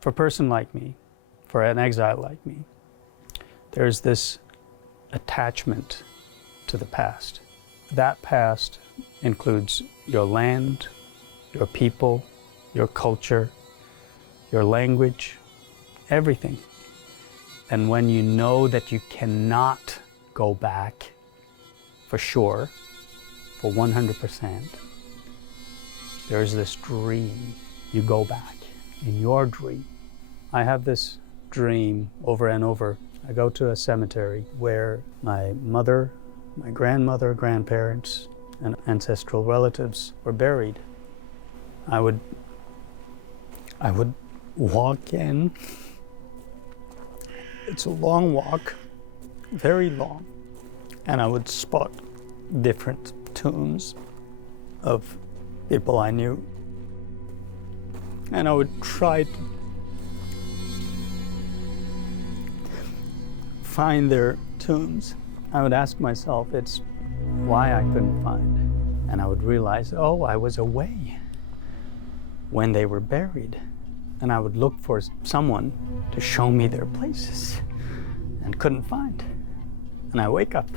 For a person like me, for an exile like me, there's this attachment to the past. That past includes your land, your people, your culture, your language, everything. And when you know that you cannot go back for sure, for 100%, there's this dream. You go back in your dream. I have this dream over and over. I go to a cemetery where my mother, my grandmother, grandparents, and ancestral relatives were buried. I would walk in. It's a long walk, very long, and I would spot different tombs of people I knew, and I would try to find their tombs. I would ask myself, it's why I couldn't find. And I would realize, oh, I was away when they were buried. And I would look for someone to show me their places and couldn't find. And I wake up.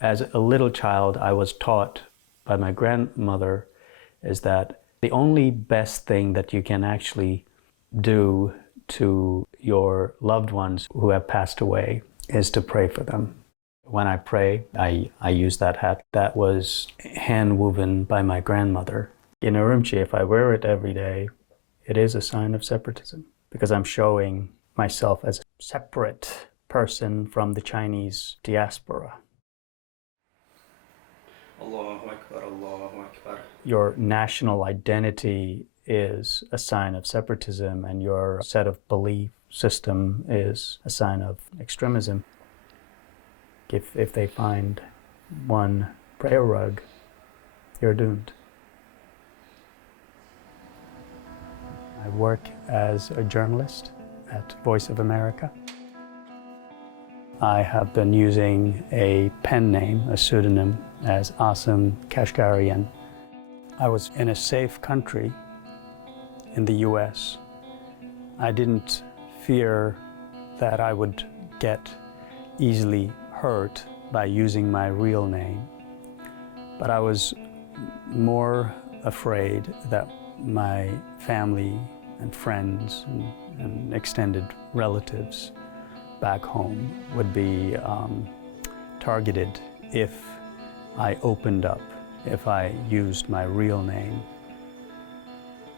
As a little child, I was taught by my grandmother is that the only best thing that you can actually do to your loved ones who have passed away is to pray for them. When I pray, I use that hat that was hand-woven by my grandmother. In Urumqi, if I wear it every day, it is a sign of separatism because I'm showing myself as a separate person from the Chinese diaspora. Allahu Akbar, Allahu Akbar. Your national identity is a sign of separatism, and your set of belief system is a sign of extremism. If they find one prayer rug, you're doomed. I work as a journalist at Voice of America. I have been using a pen name, a pseudonym, as Kасим Kashgar. I was in a safe country in the US. I didn't fear that I would get easily hurt by using my real name, but I was more afraid that my family and friends and extended relatives back home would be targeted if I opened up, if I used my real name.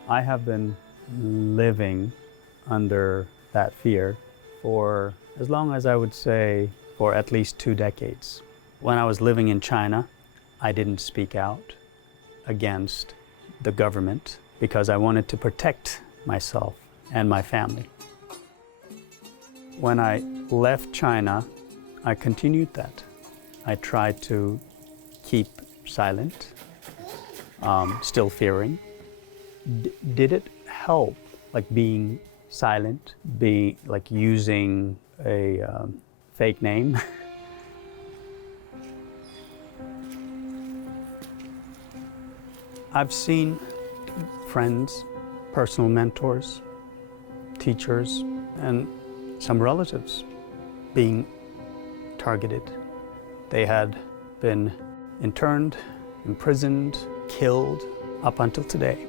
I have been living under that fear for as long as I would say for at least 2 decades. When I was living in China, I didn't speak out against the government because I wanted to protect myself and my family. When I left China, I continued that. I tried to keep silent, still fearing. Did it help, like being silent, like using a fake name? I've seen friends, personal mentors, teachers, and some relatives being targeted. They had been interned, imprisoned, killed up until today.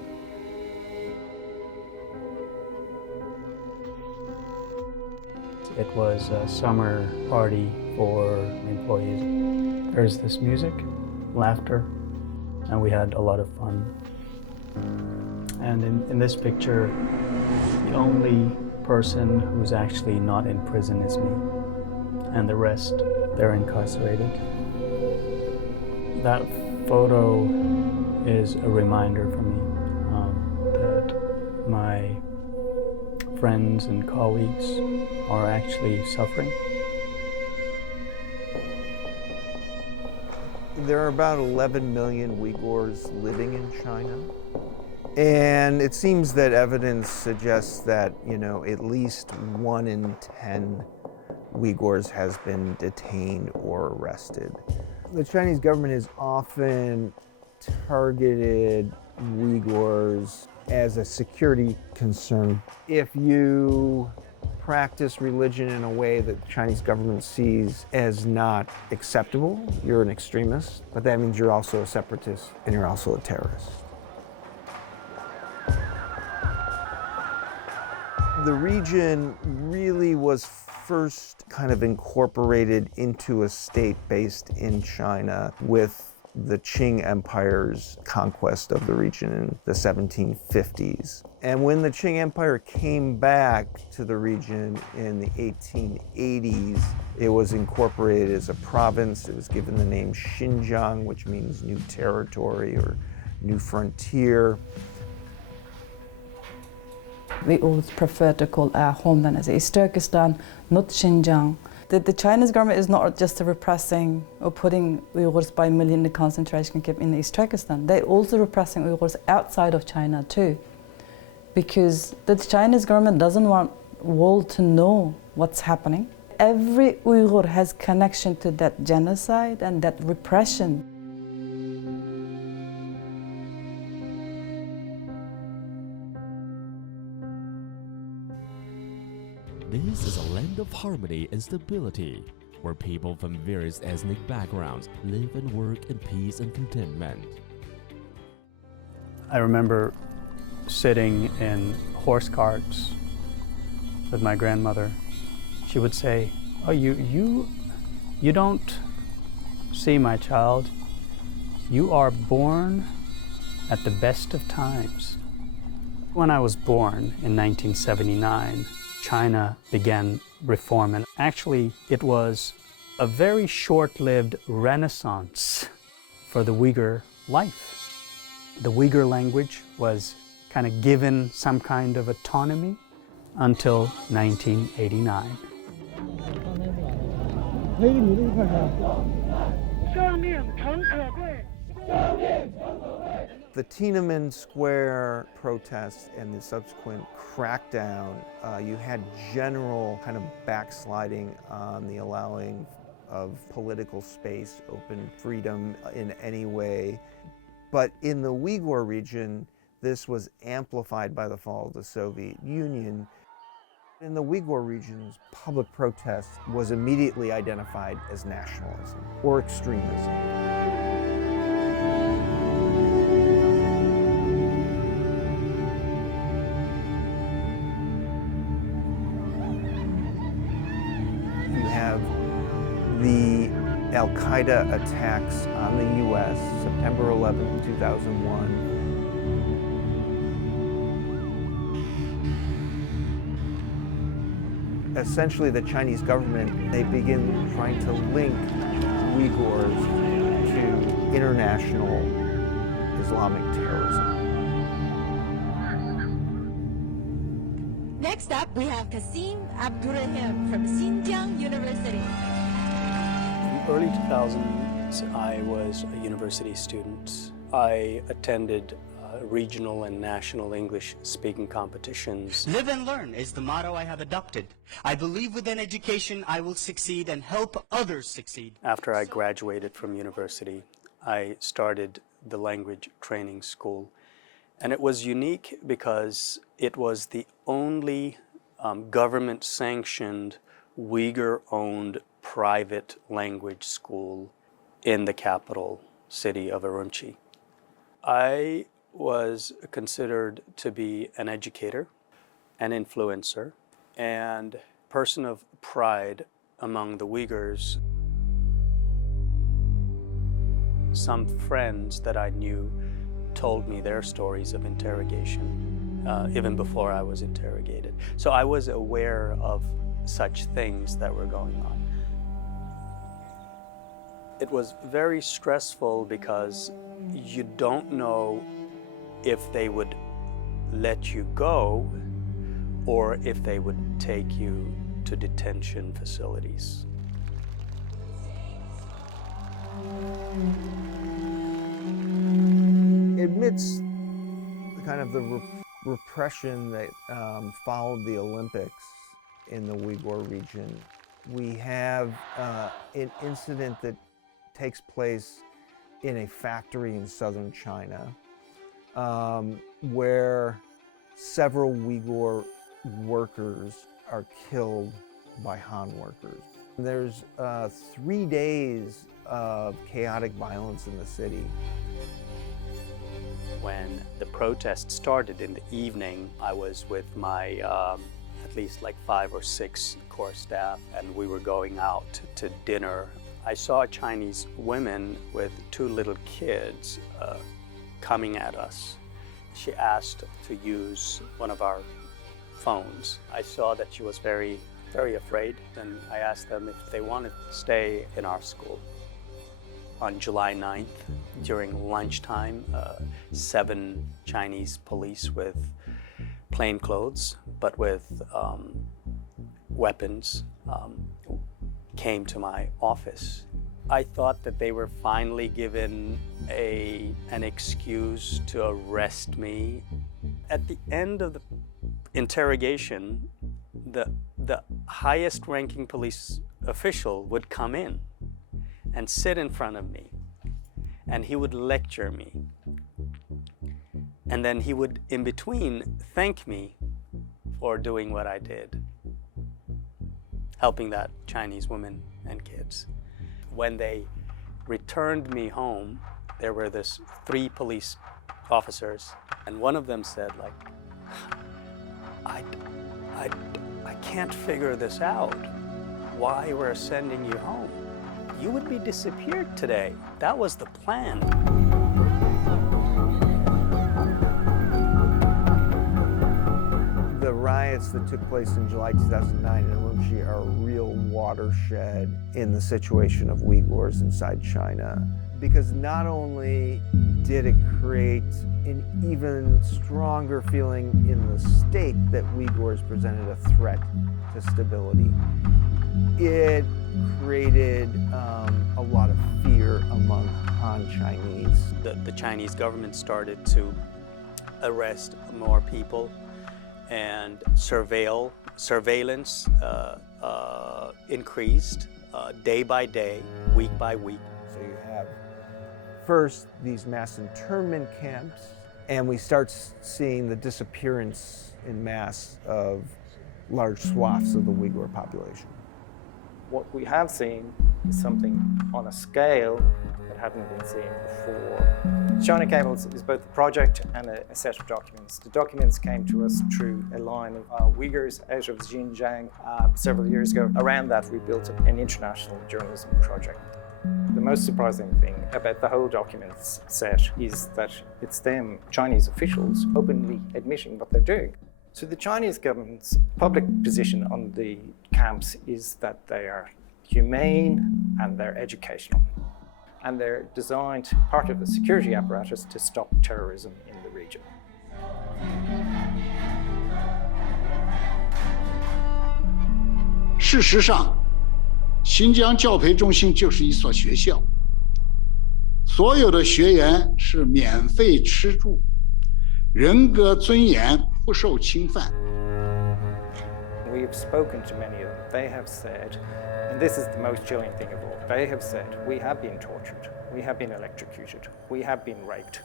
It was a summer party for employees. There's this music, laughter, and we had a lot of fun. And in this picture, the only person who's actually not in prison is me, and the rest, they're incarcerated. That photo is a reminder for me that my friends and colleagues are actually suffering. There are about 11 million Uyghurs living in China. And it seems that evidence suggests that, at least 1 in 10 Uyghurs has been detained or arrested. The Chinese government has often targeted Uyghurs as a security concern. If you practice religion in a way that the Chinese government sees as not acceptable, you're an extremist, but that means you're also a separatist and you're also a terrorist. The region really was first kind of incorporated into a state based in China with the Qing Empire's conquest of the region in the 1750s. And when the Qing Empire came back to the region in the 1880s, it was incorporated as a province. It was given the name Xinjiang, which means new territory or new frontier. We always prefer to call our homeland as East Turkestan, not Xinjiang. The Chinese government is not just repressing or putting Uyghurs by million in concentration camp in East Turkestan. They're also repressing Uyghurs outside of China too. Because the Chinese government doesn't want world to know what's happening. Every Uyghur has connection to that genocide and that repression. This is a land of harmony and stability, where people from various ethnic backgrounds live and work in peace and contentment. I remember sitting in horse carts with my grandmother. She would say, "Oh, you don't see, my child. You are born at the best of times." When I was born in 1979, China began reform, and actually it was a very short-lived renaissance for the Uyghur life. The Uyghur language was kind of given some kind of autonomy until 1989. The Tiananmen Square protests and the subsequent crackdown, you had general kind of backsliding on the allowing of political space, open freedom in any way. But in the Uyghur region, this was amplified by the fall of the Soviet Union. In the Uyghur regions, public protest was immediately identified as nationalism or extremism. The Al-Qaeda attacks on the U.S., September 11, 2001. Essentially, the Chinese government, they begin trying to link Uyghurs to international Islamic terrorism. Next up, we have Kasim Abdurrahim from Xinjiang University. In the early 2000s, I was a university student. I attended regional and national English-speaking competitions. Live and learn is the motto I have adopted. I believe within education I will succeed and help others succeed. After I graduated from university, I started the language training school. And it was unique because it was the only government-sanctioned, Uyghur-owned private language school in the capital city of Urumqi. I was considered to be an educator, an influencer, and a person of pride among the Uyghurs. Some friends that I knew told me their stories of interrogation, even before I was interrogated. So I was aware of such things that were going on. It was very stressful because you don't know if they would let you go or if they would take you to detention facilities. Amidst kind of the repression that followed the Olympics in the Uyghur region, We have an incident that takes place in a factory in southern China where several Uyghur workers are killed by Han workers. There's 3 days of chaotic violence in the city. When the protest started in the evening, I was with my at least like 5 or 6 core staff, and we were going out to dinner. I saw Chinese women with 2 little kids coming at us. She asked to use one of our phones. I saw that she was very afraid, and I asked them if they wanted to stay in our school. On July 9th, during lunchtime, 7 Chinese police with plain clothes, but with weapons, came to my office. I thought that they were finally given an excuse to arrest me. At the end of the interrogation, the highest ranking police official would come in and sit in front of me, and he would lecture me. And then he would, in between, thank me for doing what I did, helping that Chinese woman and kids. When they returned me home, there were this 3 police officers, and one of them said, like, I can't figure this out, why we're sending you home. You would be disappeared today. That was the plan. The riots that took place in July 2009 in Urumqi are a real watershed in the situation of Uyghurs inside China, because not only did it create an even stronger feeling in the state that Uyghurs presented a threat to stability, it created a lot of fear among Han Chinese. The Chinese government started to arrest more people, and surveillance increased day by day, week by week. So you have first these mass internment camps, and we start seeing the disappearance in mass of large swaths of the Uyghur population. What we have seen is something on a scale that hadn't been seen before. China Cables is both a project and a set of documents. The documents came to us through a line of Uyghurs out of Xinjiang several years ago. Around that, we built an international journalism project. The most surprising thing about the whole documents set is that it's them, Chinese officials, openly admitting what they're doing. So the Chinese government's public position on the camps is that they are humane and they're educational. And they're designed, part of the security apparatus, to stop terrorism in the region. 事实上，新疆教培中心就是一所学校，所有的学员是免费吃住，人格尊严不受侵犯。 We have spoken to many of them. They have said, and this is the most chilling thing of all, they have said, we have been tortured, we have been electrocuted, we have been raped,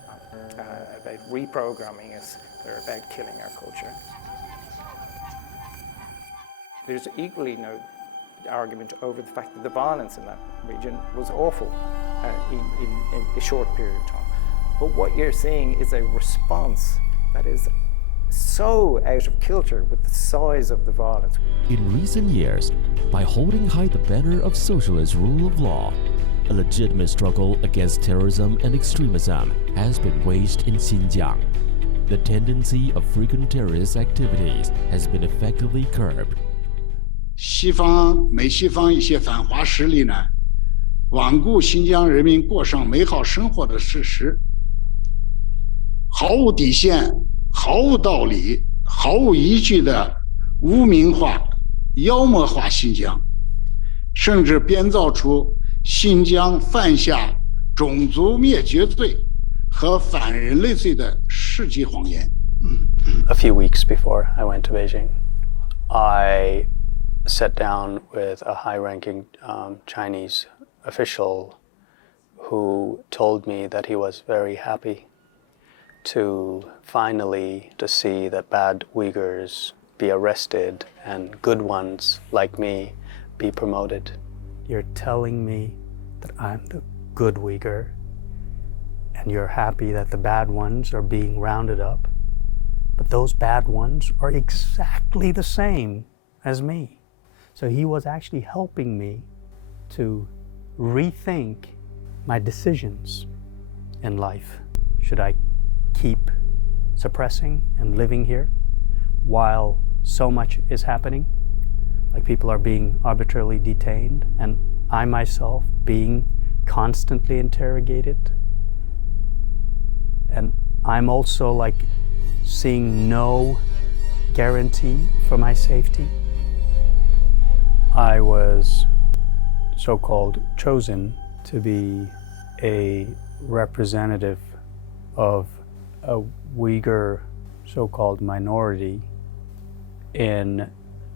about reprogramming us, they're about killing our culture. There's equally no argument over the fact that the violence in that region was awful in a short period of time. But what you're seeing is a response that is so out of kilter with the size of the violence. In recent years, by holding high the banner of socialist rule of law, a legitimate struggle against terrorism and extremism has been waged in Xinjiang. The tendency of frequent terrorist activities has been effectively curbed. 美西方一些反华势力呢，罔顾新疆人民过上美好生活的事实，毫无底线、毫无道理、毫无依据的污名化、妖魔化新疆，甚至编造出新疆犯下种族灭绝罪和反人类罪的世纪谎言。 A few weeks before I went to Beijing, I sat down with a high-ranking Chinese official who told me that he was very happy to finally see that bad Uyghurs be arrested and good ones like me be promoted. You're telling me that I'm the good Uyghur, and you're happy that the bad ones are being rounded up, but those bad ones are exactly the same as me. So he was actually helping me to rethink my decisions in life. Should I keep suppressing and living here while so much is happening? Like people are being arbitrarily detained and I myself being constantly interrogated. And I'm also like seeing no guarantee for my safety. I was so-called chosen to be a representative of a Uyghur so-called minority in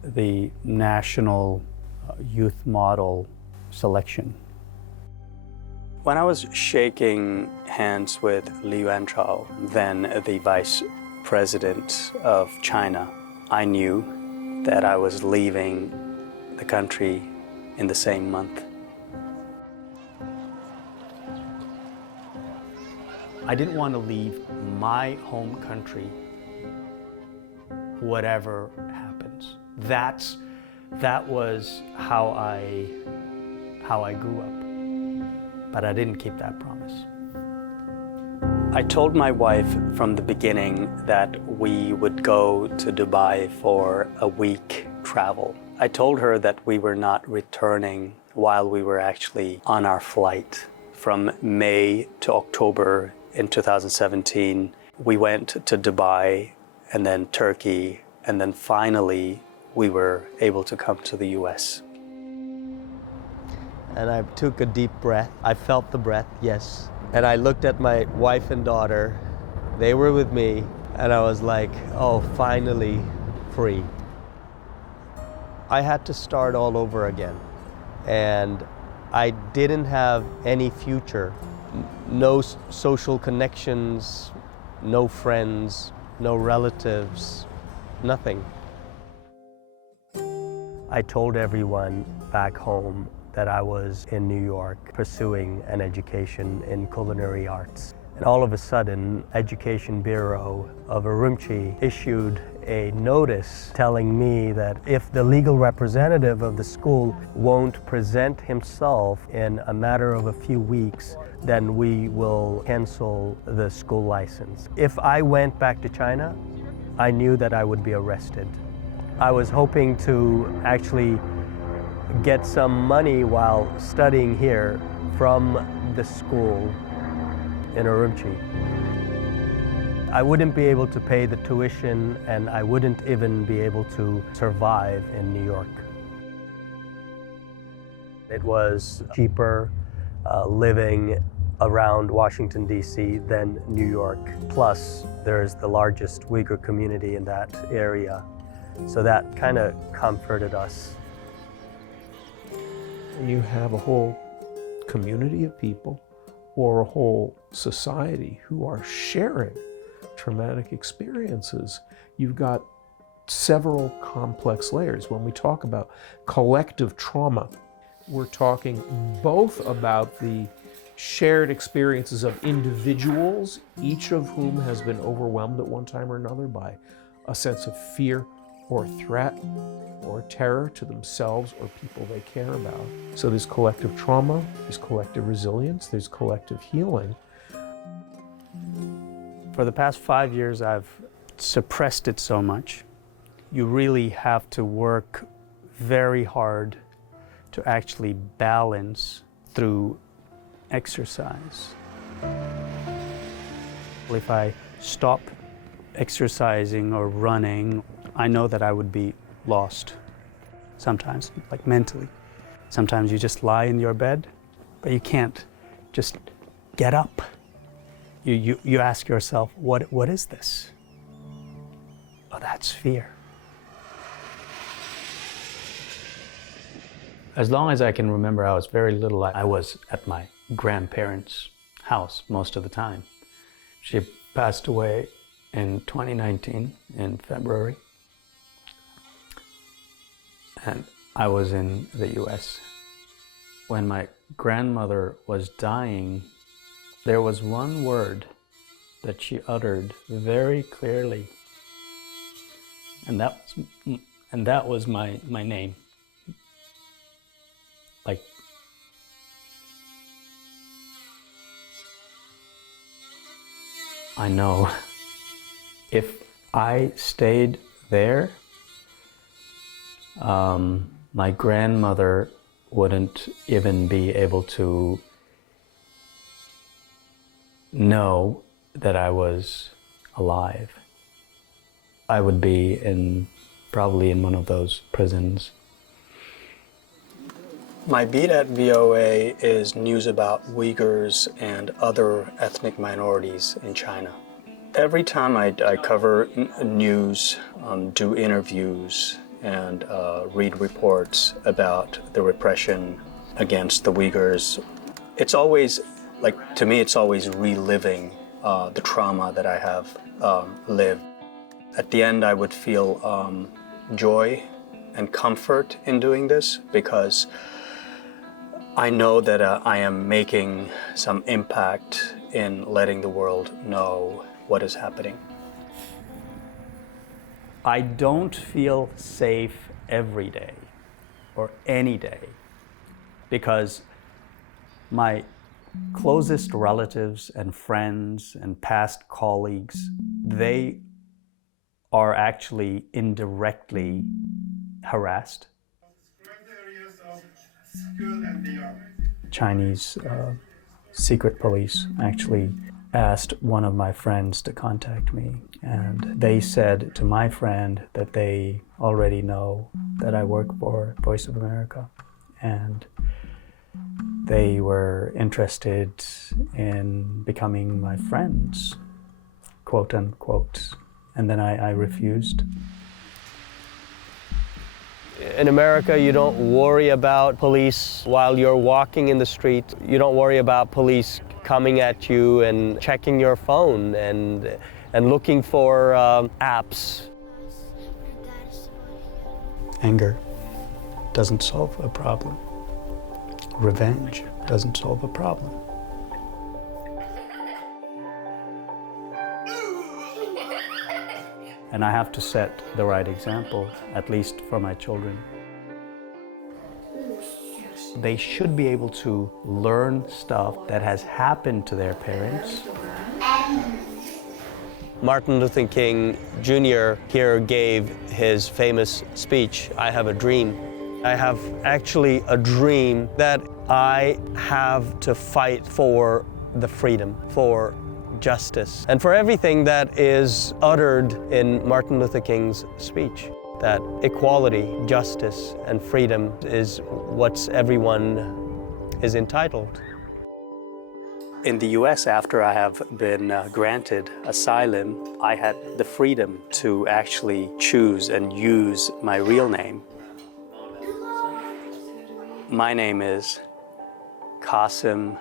the national youth model selection. When I was shaking hands with Liu Anchao, then the vice president of China, I knew that I was leaving the country in the same month. I didn't want to leave my home country, whatever happens. That was how I grew up, but I didn't keep that promise. I told my wife from the beginning that we would go to Dubai for a week travel. I told her that we were not returning while we were actually on our flight. From May to October in 2017, we went to Dubai and then Turkey, and then finally we were able to come to the US. And I took a deep breath. I felt the breath, yes. And I looked at my wife and daughter. They were with me, and I was like, oh, finally free. I had to start all over again. And I didn't have any future. No social connections, no friends, no relatives, nothing. I told everyone back home that I was in New York pursuing an education in culinary arts. And all of a sudden, Education Bureau of Urumqi issued a notice telling me that if the legal representative of the school won't present himself in a matter of a few weeks, then we will cancel the school license. If I went back to China, I knew that I would be arrested. I was hoping to actually get some money while studying here from the school in Urumqi. I wouldn't be able to pay the tuition, and I wouldn't even be able to survive in New York. It was cheaper living around Washington, D.C. than New York. Plus, there's the largest Uyghur community in that area. So that kind of comforted us. You have a whole community of people or a whole society who are sharing traumatic experiences. You've got several complex layers. When we talk about collective trauma, we're talking both about the shared experiences of individuals, each of whom has been overwhelmed at one time or another by a sense of fear or threat or terror to themselves or people they care about. So there's collective trauma, there's collective resilience, there's collective healing. For the past 5 years, I've suppressed it so much. You really have to work very hard to actually balance through exercise. If I stop exercising or running, I know that I would be lost sometimes, like mentally. Sometimes you just lie in your bed, but you can't just get up. You ask yourself, what is this? Oh, that's fear. As long as I can remember, I was very little. I was at my grandparents' house most of the time. She passed away in 2019 in February. And I was in the US. When my grandmother was dying, there was one word that she uttered very clearly. And that was my name. Like, I know if I stayed there, my grandmother wouldn't even be able to know that I was alive. I would be probably in one of those prisons. My beat at VOA is news about Uyghurs and other ethnic minorities in China. Every time I cover news, do interviews, and read reports about the repression against the Uyghurs, it's always, to me, it's always reliving the trauma that I have lived. At the end, I would feel joy and comfort in doing this because I know that I am making some impact in letting the world know what is happening. I don't feel safe every day or any day because my closest relatives and friends and past colleagues, they are actually indirectly harassed. Chinese secret police actually asked one of my friends to contact me, and they said to my friend that they already know that I work for Voice of America, and they were interested in becoming my friends, quote unquote, and then I refused. In America, you don't worry about police while you're walking in the street. You don't worry about police coming at you and checking your phone and looking for apps. Anger doesn't solve a problem. Revenge doesn't solve a problem. And I have to set the right example, at least for my children. They should be able to learn stuff that has happened to their parents. Martin Luther King Jr. here gave his famous speech, "I have a dream." I have actually a dream that I have to fight for the freedom, for justice, and for everything that is uttered in Martin Luther King's speech, that equality, justice, and freedom is what everyone is entitled. In the US, after I have been granted asylum, I had the freedom to actually choose and use my real name. My name is Kashgar.